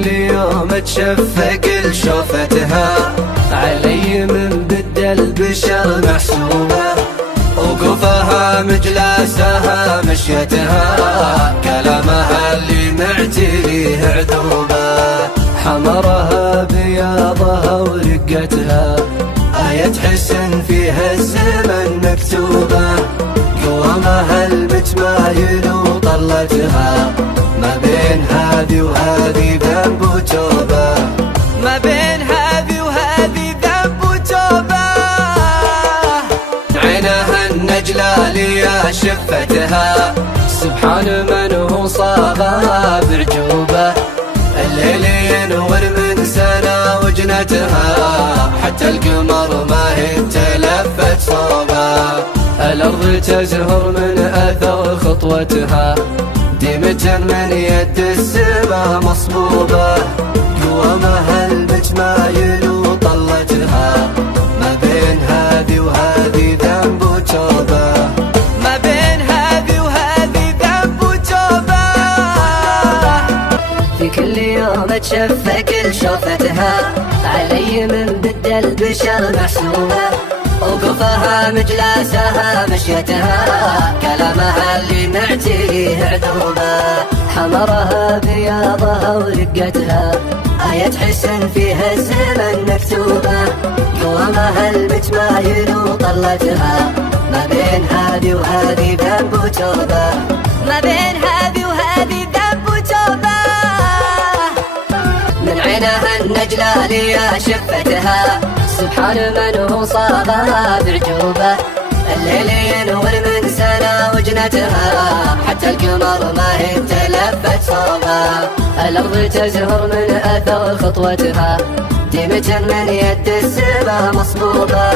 كل يوم تشفق لشوفتها، علي من بد البشر محسوبة، وقوفها مجلسها مشيتها، كلامها اللي معتليه عذوبة، حمرها بياضها ورقتها، آية حسن فيها الزمن مكتوبة، قوامها المتمايل وطلتها، ما بين هذي وهذي ذنب وتوبة، ما بين هذي وهذي ذنب وتوبة، عينها النجلة ليا شفتها، سبحان من هو صاغها بعجوبة، الليل ينور من سنة وجنتها، حتى القمر ما هي تلفت صوبه، الأرض تزهر من أثر خطوتها، ديمة من يد السما مصبوبة، قوامها المتمايل وطلتها، ما بين هذي وهذي ذنب وتوبة، ما بين هذي وهذي ذنب وتوبة، في كل يوم تشفق لشوفتها، علي من بد البشر محسوبة، وقوفها مجلسها مشيتها، كلامها اللي معتليه عذوبة، حمرها بياضها ورقتها، آية حسن فيها الزمن مكتوبة، قوامها المتمايل وطلتها، ما بين هذي وهذي ذنب وتوبة، ما بين هذي وهذي ذنب وتوبة، من عينها النجلة ليا شفتها، سبحان من هو صاغها بعجوبة، الليل ينور من سنة وجنتها، حتى القمر ما هي تلفت صوبه، الأرض تزهر من أثر خطوتها، ديمة من يد السما مصبوبة،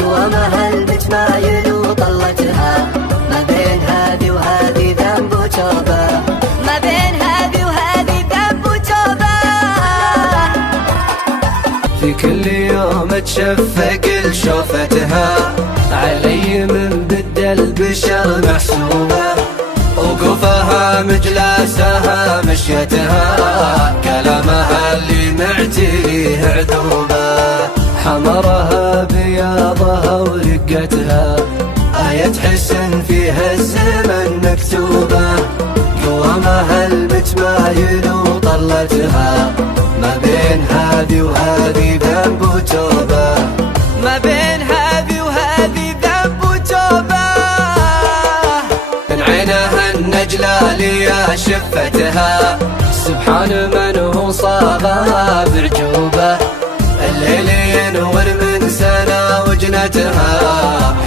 قوامها المتمايل وطلتها، ما بين هذي وهذي ذنب وتوبة، ما بين هذي وهذي ذنب وتوبة، في كل يوم تشفق لشوفتها، علي من بد البشر محسوبة، وقوفها مجلسها مشيتها، كلامها اللي معتليه عذوبة، حمرها بياضها ورقتها، آية حسن فيها الزمن مكتوبة، قوامها المتمايل وطلتها، ما بين هذي وهذي ذنب وتوبة، ما بين هذي وهذي ذنب وتوبة، من عينها النجلة ليا شفتها، سبحان من هو صاغها بعجوبة، الليل ينور من سنة وجنتها،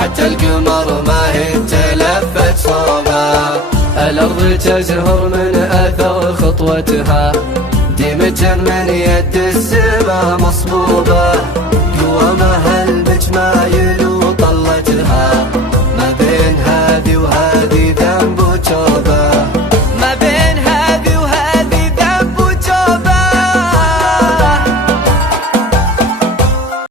حتى القمر ما هي تلفت صوبه، الأرض تزهر من أثر خطوتها، ديمة من يد السما مصبوبة، قوامها